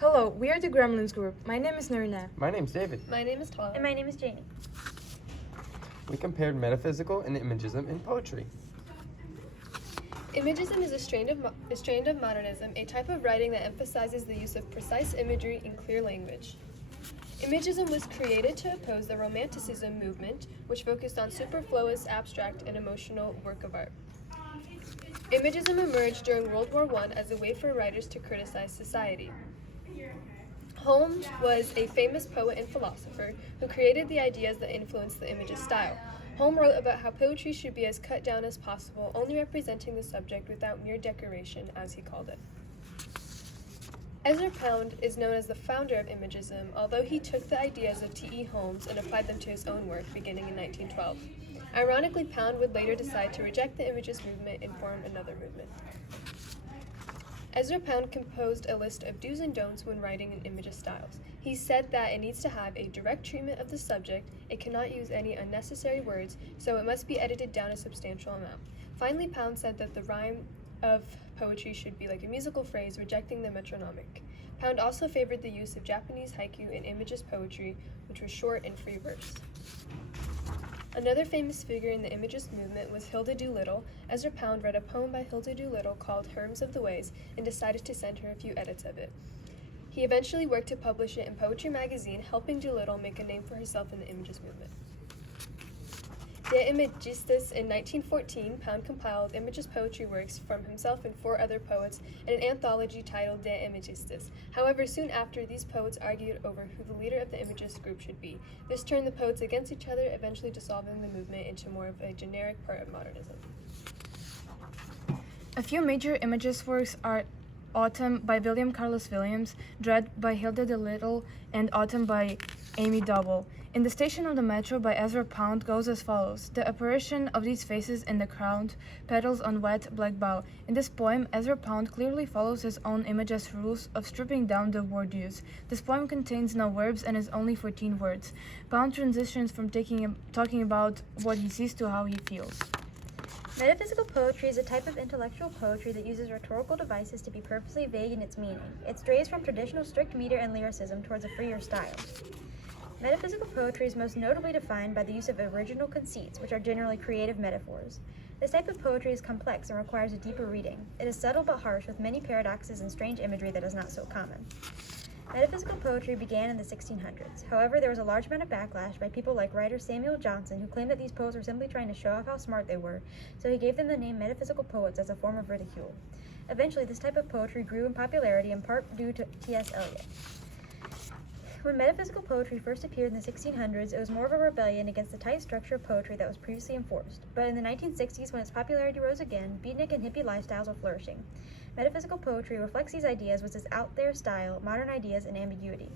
Hello, we are the Gremlins group. My name is Narina. My name's David. My name is Tyler. And my name is Janie. We compared metaphysical and imagism in poetry. Imagism is a strain of modernism, a type of writing that emphasizes the use of precise imagery in clear language. Imagism was created to oppose the Romanticism movement, which focused on superfluous, abstract, and emotional work of art. Imagism emerged during World War I as a way for writers to criticize society. Holmes was a famous poet and philosopher who created the ideas that influenced the Imagist style. Holmes wrote about how poetry should be as cut down as possible, only representing the subject without mere decoration, as he called it. Ezra Pound is known as the founder of Imagism, although he took the ideas of T.E. Holmes and applied them to his own work beginning in 1912. Ironically, Pound would later decide to reject the Imagist movement and form another movement. Ezra Pound composed a list of do's and don'ts when writing in Imagist styles. He said that it needs to have a direct treatment of the subject, it cannot use any unnecessary words, so it must be edited down a substantial amount. Finally, Pound said that the rhyme of poetry should be like a musical phrase, rejecting the metronomic. Pound also favored the use of Japanese haiku in Imagist poetry, which was short and free verse. Another famous figure in the Imagist movement was Hilda Doolittle. Ezra Pound read a poem by Hilda Doolittle called Herms of the Ways and decided to send her a few edits of it. He eventually worked to publish it in Poetry magazine, helping Doolittle make a name for herself in the Imagist movement. De Imagistis in 1914, Pound compiled Imagist poetry works from himself and 4 other poets in an anthology titled De Imagistis. However, soon after, these poets argued over who the leader of the Imagist group should be. This turned the poets against each other, eventually dissolving the movement into more of a generic part of modernism. A few major Imagist works are Autumn by William Carlos Williams, Dread by Hilda Doolittle, and Autumn by Amy Double. In The Station of the Metro by Ezra Pound goes as follows. The apparition of these faces in the crowd, petals on wet black bough. In this poem, Ezra Pound clearly follows his own Imagist rules of stripping down the word use. This poem contains no verbs and is only 14 words. Pound transitions from talking about what he sees to how he feels. Metaphysical poetry is a type of intellectual poetry that uses rhetorical devices to be purposely vague in its meaning. It strays from traditional strict meter and lyricism towards a freer style. Metaphysical poetry is most notably defined by the use of original conceits, which are generally creative metaphors. This type of poetry is complex and requires a deeper reading. It is subtle but harsh, with many paradoxes and strange imagery that is not so common. Metaphysical poetry began in the 1600s. However, there was a large amount of backlash by people like writer Samuel Johnson, who claimed that these poets were simply trying to show off how smart they were, so he gave them the name metaphysical poets as a form of ridicule. Eventually, this type of poetry grew in popularity, in part due to T.S. Eliot. When metaphysical poetry first appeared in the 1600s, it was more of a rebellion against the tight structure of poetry that was previously enforced. But in the 1960s, when its popularity rose again, beatnik and hippie lifestyles were flourishing. Metaphysical poetry reflects these ideas with its out-there style, modern ideas, and ambiguity.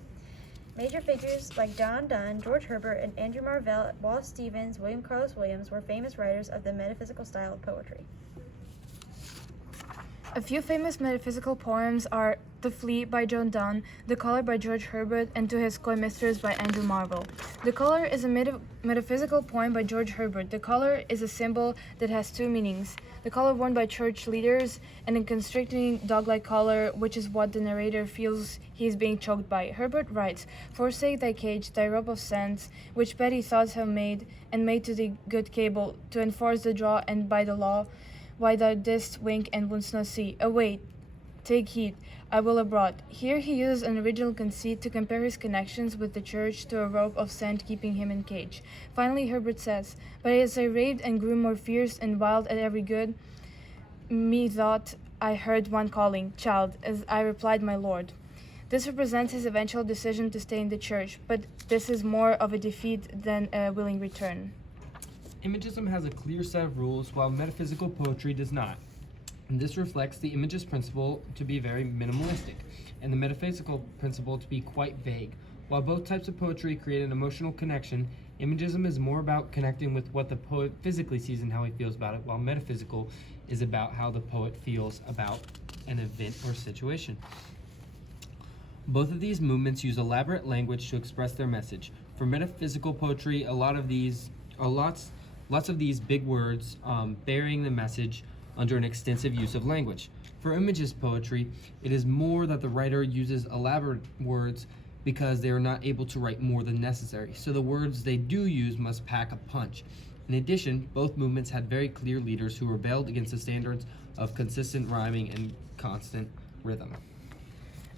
Major figures like John Donne, George Herbert, and Andrew Marvell, Wallace Stevens, William Carlos Williams were famous writers of the metaphysical style of poetry. A few famous metaphysical poems are The Flea by John Donne, The Color by George Herbert, and To His Coy Mistress by Andrew Marvell. The Color is a metaphysical poem by George Herbert. The color is a symbol that has 2 meanings. The color worn by church leaders, and a constricting dog-like color, which is what the narrator feels he is being choked by. Herbert writes, "Forsake thy cage, thy rope of sands, which petty thoughts have made, and made to thee good cable, to enforce the draw and by the law, why thou didst wink and wouldst not see. Await, take heed, I will abroad." Here he uses an original conceit to compare his connections with the church to a rope of sand keeping him in cage. Finally, Herbert says, "But as I raved and grew more fierce and wild at every good, methought I heard one calling, 'Child,' as I replied, 'My Lord.'" This represents his eventual decision to stay in the church, but this is more of a defeat than a willing return. Imagism has a clear set of rules, while metaphysical poetry does not. And this reflects the Imagist principle to be very minimalistic, and the metaphysical principle to be quite vague. While both types of poetry create an emotional connection, Imagism is more about connecting with what the poet physically sees and how he feels about it, while metaphysical is about how the poet feels about an event or situation. Both of these movements use elaborate language to express their message. For metaphysical poetry, lots of these big words bearing the message under an extensive use of language. For Imagist poetry, it is more that the writer uses elaborate words because they are not able to write more than necessary, so the words they do use must pack a punch. In addition, both movements had very clear leaders who rebelled against the standards of consistent rhyming and constant rhythm.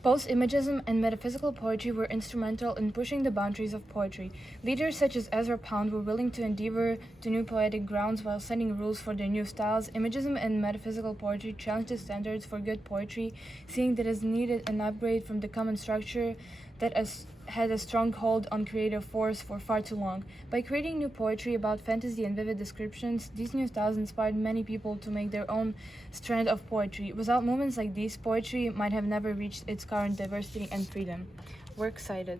Both Imagism and metaphysical poetry were instrumental in pushing the boundaries of poetry. Leaders such as Ezra Pound were willing to endeavor to new poetic grounds while setting rules for their new styles. Imagism and metaphysical poetry challenged the standards for good poetry, seeing that it needed an upgrade from the common structure that had a strong hold on creative force for far too long. By creating new poetry about fantasy and vivid descriptions, these new styles inspired many people to make their own strand of poetry. Without movements like these, poetry might have never reached its current diversity and freedom. We're excited.